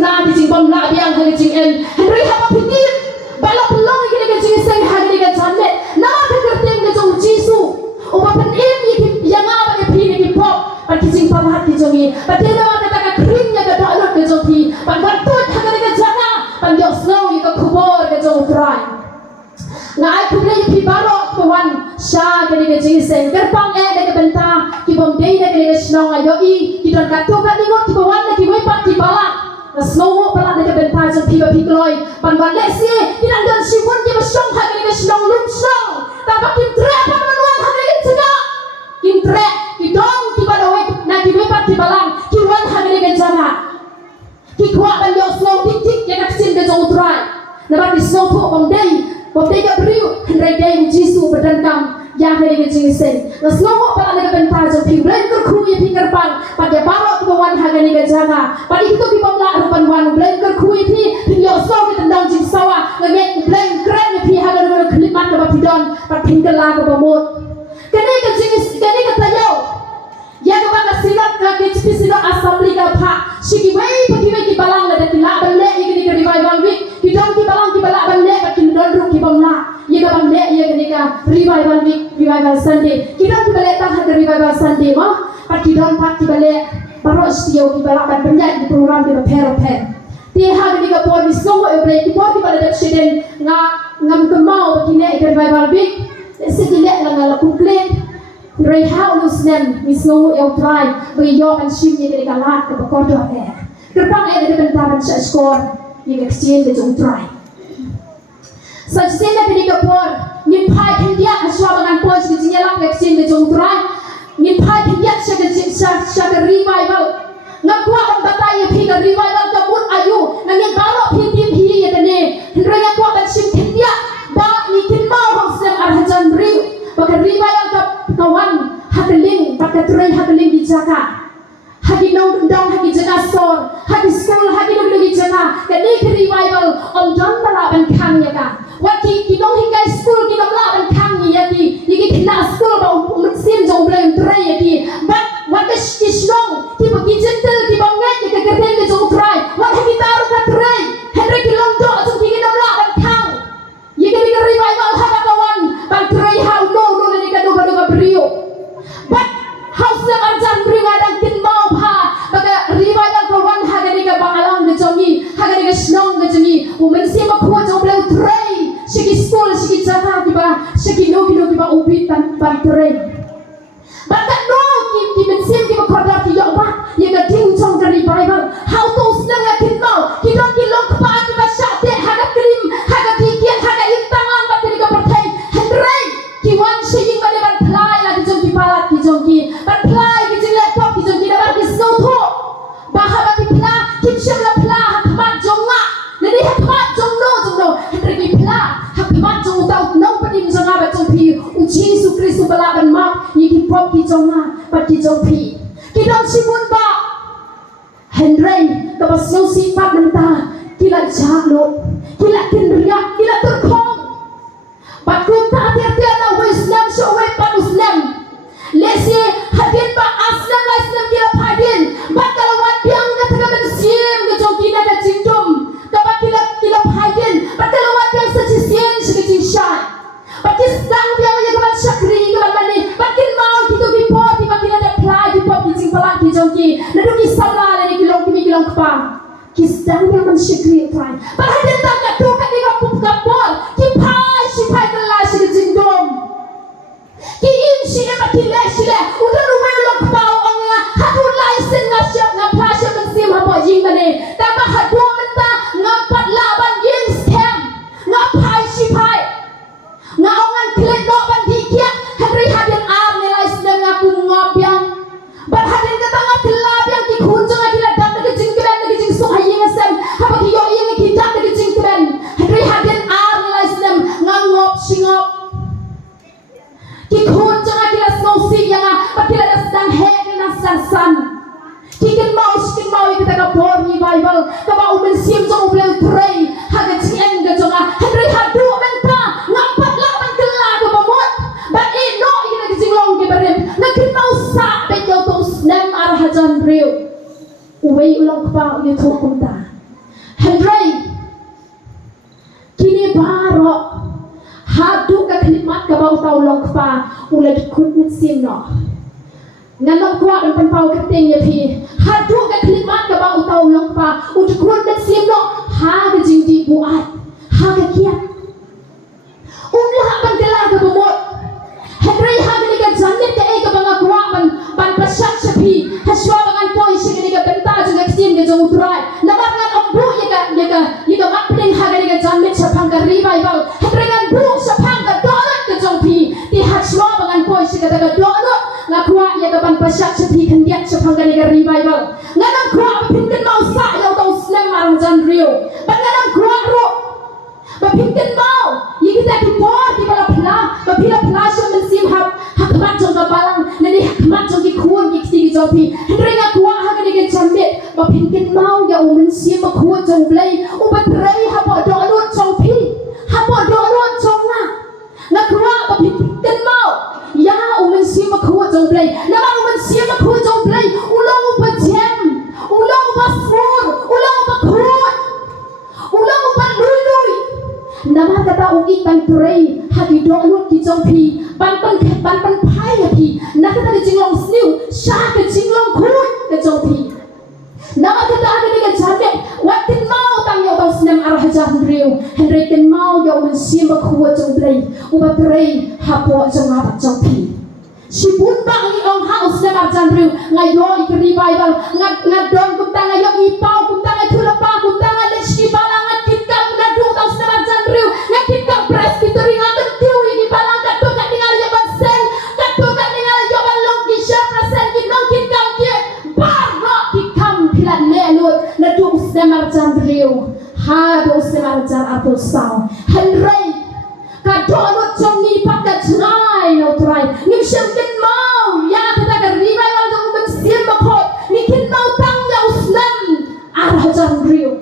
na di jing bom la biang ha jing en henry ha piti balok long ki ke jing seng ha ni ke janne na ke kerteng ke jong jisu o ba pen em yi yang a ba phi ni ki pop pa ki jing pam ha ki jong yi pa te na ta ka krim ya ka da lo ke jong thi pa ga tu ha ke jana pa yo snow yi ka khubor ke jong trai na ai khule yi phi balok ko wan sha ke ni ke jing seng ker pang e ke benta ki bom dei ne ke snong ayo I ki don ka to ka ni ngot ki bo wan ki wei pat ki bala na snong mo pala ne ke benta jong phi ba phi kloi pan wan le si ki dan don si won ki ba song ha ke snong lum snong ta pa ki tre pa man wan ha ke china ki tre ki dong ki ba wei na ki wei pat ki bala ki wan ha ke jana ki kwa ban yo snow tik tik ya ka sin ke jong trai na ba ki snow pho bom dei ka briu hendrai dei jisu badan kam ya ke ke jing sen na snow pala ne ke benta jong phi blen kur khu ye phi kar pang pa de balo ko wan ha ke ke jana pa di to ki bom la ru pan wan blen kur khu ye phi yo so ke tandang jing sawa na nge blen kren ye phi ha ga ru khlit mat ka ba phi don pa phin ka la ka ba mot ke ne ka tayo ya ka ba ka silat ka ke chi silat assembly ka pha shiki wei pa ki wei ki balang la de ki la ban le ye ke revival week ki don ki balang ki bala ban le pa ki don ru ki bom la ye ka ban le ye ke ka revival week revival sunday ki don ki bale ta ha revival sunday ma pa ki don pa ki bale baro stio ki bala ban ban ya ki program ki pher ti ha ke ka por mi so e break ki por ki bale de shiden ngam ka mau ki ne ke revival week se ki le la complete Ray how lose them is no el try we yo and shim ye ke lat ke ko do e kerpang e de benta ban sa score ye ke exchange de jong try sa sene ke ke por ni phai india aswa bangan pos ke jinya lak exchange de jong try ni phai india sa ke revival na kwa on bata ye phi ke revival ka mun ayu na ni garo phi tim hi ye de ne ray ya kwa ban shim india ba ni kin ma hom sem ar hajan ri baka revival ka kawan hakaling baka tray hakaling di jaka hagi nong dong hagi jaka sor hagi school hagi nong di jaka kani revival om don bala ban khang ya ka wati ki nong hingai school ki nong la ban khang ni ya ki ki thina school ba sim jong blem tray ya ki but what is this wrong ki ba ki gentle ki ba ngai ki ka ke jong try what hagi taru ka tray henry ki long do jong ki nong la ban khang ye ki revival ha kawan ban tray how no brio but house na arjan brio adang tin mau pha baga revival ko wan ha ga ni ka bangalang de jongi ha ga ni ka snong de jongi women si ma khu jong bleu tray shiki school shiki jaka ki ba shiki no ki ba ubi tan tray but that no ki men sim ki ba khoda ki yo ba ye ga ting chong ka revival how to snang a tin mau ki don ki lok pa ki ba sha te ha ga krim ha ga ti ki ha ga intang lang ba ti ka parthai hendrai ki wan shing ba le ban plai la ki jong ki pala ki jong ki ban plai ki jing laptop ki jong ki da ki so tho ba ha ba ki pla ki sham la pla ha khamat jong nga le ni ha khamat jong no hendrai ki pla ha khamat jong tau no pa dim jong ba jong pi u Jesus Christ bala ban ma yi ki pop ki jong nga pa ki jong pi ki don simun ba hendrai ka ba so si pa nan ta ki la ja lo ki la kin ria ki la tur khong but kung ta tiar na wisdom so we pa muslim lesi hadin ba aslam la islam kila padin but kalau wat biang ka taga ben sim ke jong kina ka jingdom ka ba kila padin but kalau wat biang sa sien shi jing shy but kis dang biang ye ka shakri ka mani but kin mau ki to bi po ti ba kila da apply di po ki jing pala ki jong ki na du ki sala le ni kilong pa kis dang biang man shakri try but hadin ta ka to ka ni ka pup ka por ki si pai ka la si jing dom ki in si e ma ki le si le u da ru me lo pa o nga ha tu lai sin nga siap nga pa siap man sim ha bo jing ka ne ta ba ha du man ta nga pat la ban yin stem nga pai si pai nga ongan klet no ban di kia henry hadin ar ne lai sin nga ku ngop yang ban hadin ka ta nga kla yang ki khun jang ki la dam ke jing kben ke jing so ha yin sem ha ba ki yo yin ki dam ke jing kben henry hadin ar ne lai sin ngop singop ki khun changa kila snow si yang pa kila das dang he na san ki kin mau kita ka por revival ka ba umen sim jong bleu tray ha ga chien ga jonga henry ha du men ta ngapat la man kala ka ba mot ba e no ina ki jinglong ke barem na kin mau sa be jo to snem ar ha jan breu uwei ulong pa u thok kum ta kabau tau long pa ulat kut mit sim no nganong kwa dan penpau keting ya pi hadu ka klimat kabau tau long pa ulat kut mit sim no ha ga jing di buat ha ga kia umlah ban kala ka bumot Henry ha ga ga jannet ka e ka banga kwa ban pasat sa pi haswa bangan poi si ga benta jung ga sim ga jong utrai namat ngan ambu ya ga mapling ha ga jannet sa phang ka revival Henry ngan bu sa phang ka dolat ka jong pi ti haswa bangan poi si ga dolat ngakwa ya ga ban pasat sa pi kan diat sa phang ka revival nganang kwa pinten mau sa ya tau slam marang jan rio bangan kwa ro Bapinkan mau, yang kita dipor di bala pela, bapila pela so mensim hakmat jong kabalang, nani hakmat jong kikun kiksi jopi. Hendrenga kuah haga ni kecambet, bapinkan mau ya mensim makun jong blay, ubatray hapo doonot jong pi, hapo doonot jong na. Ngakua bapinkan mau, ya mensim makun jong blay, nama mensim makun jong blay, ulang upajem, ulang upasur, ulang upakun, ulang upanului. Nama kata uki ban pray hati doonut ki jong pi ban pai ya pi nak kata di jinglong sniu sha ke jinglong kui ke jong pi nama kata ada ni ke jamet watin mau tang yo tau senam arah jahan riu Henry ken mau yo men siamba kuwa jong play uba pray hapo jong apa jong pi si bun bang ni ong ha senam arah jahan riu ngayo ik revival ngadon kumta ngayo ipau kumta ngayo tulapa kumta ngayo leski balangan kita ngadung tau senam arah jahan riu ngakitka presbytery ngaton tiu ini balang kadung kat tinggal yo bansen kadung kat tinggal yo balong ki syafra sen ki nong kitkam ki barno kikam pilat lelut nadung senam arah jahan riu ha do senam arah jahan atau sao Henry kadonut jongi pakat ngai no try nim syamkin mau ya kita ka revival jong mensim bakot nikin mau tang ya uslam arah jahan riu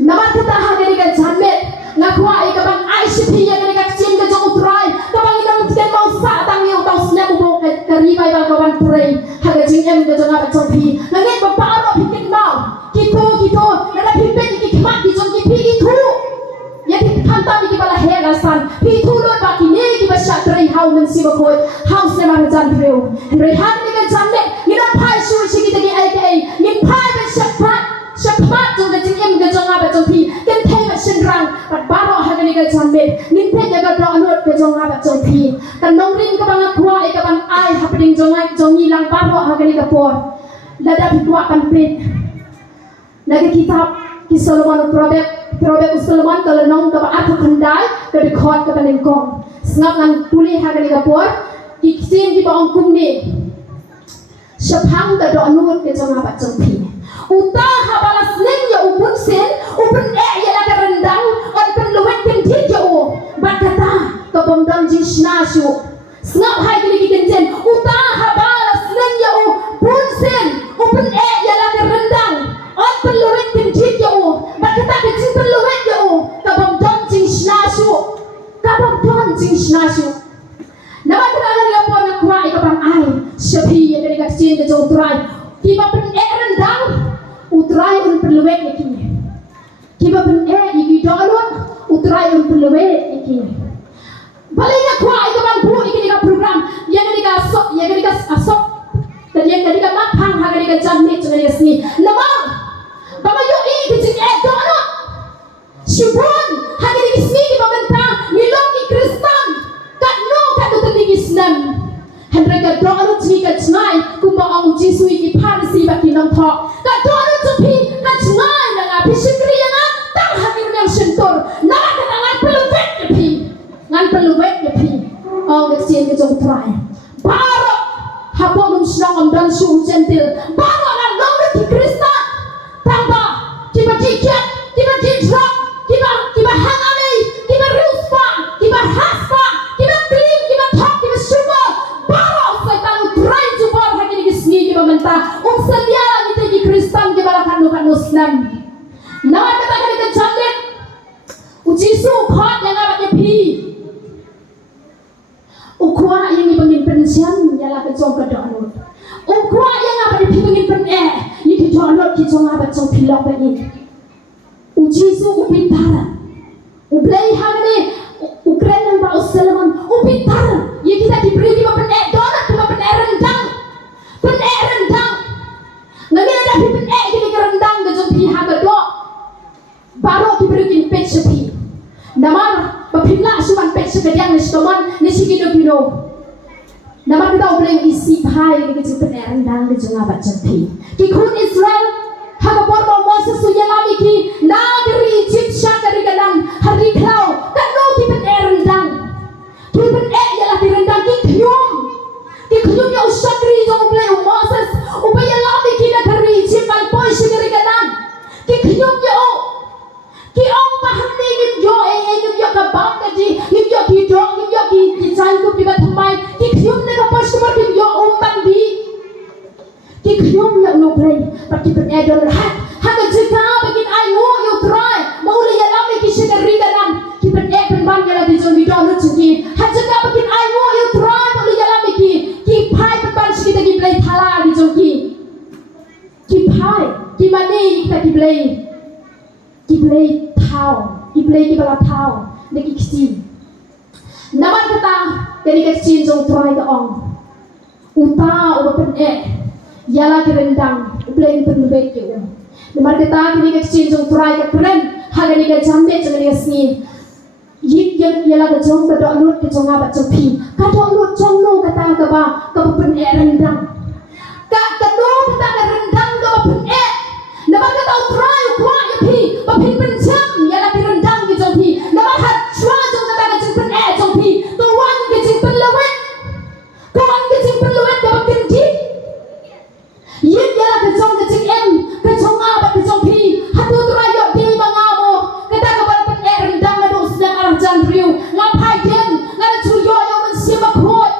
nama kita hagari ka jamet ngakwa ikabang ICP ya gani ka cim ka jong utrai kabang idang tikan mau sa tang ya utau snap ubok ka revival kawan pray haga jing em ka jong apa jong pi ngangit baparo pikin mau kito nada pipet ikikmat di jong kipi itu ya kanta di bala hela san pi tulot baki ne ki basha trai hau men si bakoi hau se ma jan breu re han ni ka jamet ni na pai shu shi ki tagi ai ni pai be shapat jong ka jing em ka jong apa jong pi ken thai ma shin rang pat baro ha ni ka jamet ni pe ya ka do anot ka jong apa jong pi kan nong rin ka bang kwa ai ka bang ai happening jong ai jong ni lang baro ha ni ka por dada pi kwa kan pe nagi kitab ki Solomon Proverb Solomon kalau nong ka apa kandai ka record ka paning kong sngap ngan tuli ha ni ka por ki sin ki ba ong kum ni Syapang ka do anut ka jong apa jong pi uta habalas ning ya ubun sen ubun ya la ka rendang on pen luwet pen tik ya o bakata ka bom dam jin snashu snap hai ki kenjen uta habalas ning ya ubun sen ubun ya la ka rendang on pen luwet pen tik ya o bakata ka jin pen luwet ya o ka bom dam jin snashu nama kana ya po na kwa ka bang ai shapi ya ka chin ka jong trai ki ba pen rendang utrai un perluwet iki kiba pen iki dolon utrai un perluwet iki balinga kwa ika ban pu iki ka program yang ni ka asok dan yang ni ka maphang ha ni ka jamni chunga yasni nama baba yo iki jing dolon shibun ha ni isni ki babanta milong ki kristan kat no kat utan islam Henry ka dolon chini ka chnai kumba ang jisu iki pharisi baki nong tho ka dolon chupi ka chnai na nga pisikri nga tang hangir yang sentor na ka ngan peluwet ke pi ang eksien ke jong trai baro hapo num snang am dan su gentil baro na nong ki kristan tamba kiba kikat kiba drop kiba hangami kiba ruspa kiba haspa kiba clean kiba top kiba sugar baro setan utrai jubar hakini kisni kiba menta seliala kita ki kristan kiba lakan Islam nawa kata ka jamet ujisu khot yang apa pi ukwa yang ibangin pensian yala ka jong ka donut ukwa yang apa di pingin pen yiki donut ki jong apa jong pilok ba ni ujisu upin para ublai hagane ukren nang ba Solomon pintar. Ya kita diberi kita penek donat, kita penek rendang. Penek rendang. Nanti ada penek gini ke rendang ke jompi hagadok. Baru diberi kita pet sepi. Namar bapinla suman pet sepi yang nistomon nisigino. Namar kita boleh isi pie ke jompi penek rendang ke jompi abat jompi. Kikun Israel hagapor mo Moses suyalami ki na dari Egyptian dari galang hari klau kanu ki penek rendang. Ki penek ialah di rendang ki kyum ya usakri jong play Moses upaya lami ki na dari Egypt al boy sigari galang ki kyum ya ki ong paham ni kim yo kim yo ka bang ka ji kim yo ki dong kim yo ki chan ku ki ba thamai ki kyum ne ka pas kumar kim yo ban di ki kyum ya no play but ki penek don hat haga jika bikin ayu you try mau ya lami ki sigari galang ki penek ben ban ya di jong di don chuki hajaga bikin ayu you try mau ya lami ki pai ben ban kita ki play thala di jong ki pai ki mani kita ki play thau ki bala thau de ki kisi naman kata dari kecil jong try ka ong uta uba pen yala ki rendang play pen bet ki naman kata dari kecil jong try ka keren haga ni ka jambe jong ni sni yip yala ka jong ka do lut ka jong abat jong pi ka do lut jong no kata ka ba ka pen rendang ka do kata ka rendang ka pen naman kata try kwa ya pi ba pin pen jam yala ki rendang ki jong pi naman hat chwa jong kata ka jong pen jong pi to wan ki jong pen lawet ko wan ki jong pen lawet ka ba pen ji yip yala ka jong ka jong abat ki jong pi hatu try yo di mangamo kata ka ba pen rendang na do sedang arah jan riu ngapai den ngada chu yo man siapa khot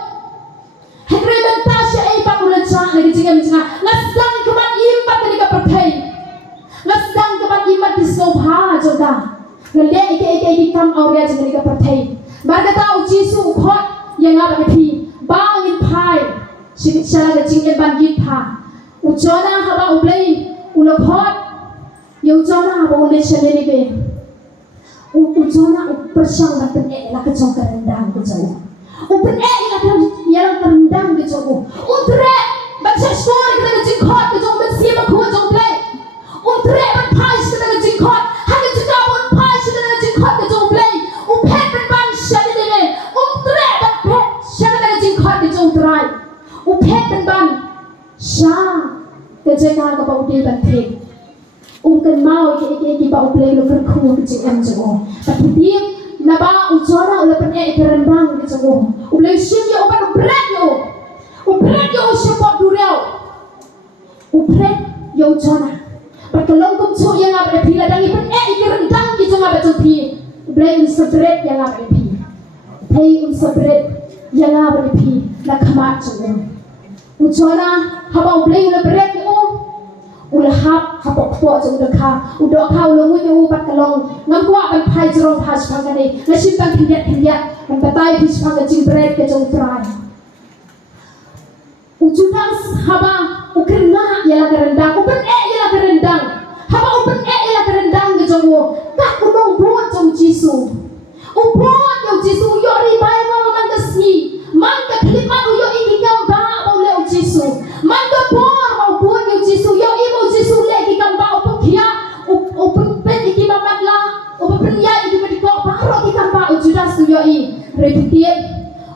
Hegrementasya ay pakulansa lagi jingam jinga ngasang keman impat ni ka perthai ngasang keman impat di sobha joda ngale ike kam auria jinga ni ka perthai barkata ujisu khot yang apa ni bangin pai sala ga jingam ban git pha ujona haba ublai ulokhot yo ujona haba ulai shaleni be ujona upersang baten la ka jong ka rendang ko jaya Open ila yang terendang di jogo. Untre baca story kita jingkot di jogo siapa ko jong play. Untre ban pais kita jingkot. Hanya jika ban pais kita jingkot di jogo play. Upet ban shali dele. Untre ban pet shali jingkot di jogo try. Upet ban sha kejeka ka bau di ban pet. Kan mau iki bau play lo kerku ke jingam jogo. Tapi dia naba ujora ule pene rendang di jogo ule sim yo ban bread yo sepot durel upret yo ujora perkelong kum chu yang apa pila dangi pene rendang di jogo apa jopi ule un sebret yang apa pi pay un sebret yang apa pi na khamat jogo ujora haba ule bread yo ula hapok po jong dekha udo kha ulo ngu pat kalong ngam kwa ban phai jrong phas phang ni nasim ban khiat ban batai phis phang jing bread ke jong try ujudas haba ukrna yala kerendang upen yala kerendang haba upen yala kerendang ke jong ka kunong bo jong jisu ubo yo jisu yo ri bai mo man kasni man ka klimat yo iki gamba mo le jisu man ka bo mo yo jisu yo Jisu lagi kamba upun kia upun pen iki mamadla upun ya iki mediko baro iki kamba ujudas tu yoi repetitif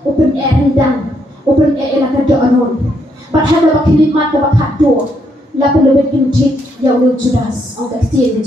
upun rendang upun la kada anon padahal ba kilimat ba kaddo la pelebet kintit ya ujudas ang kastin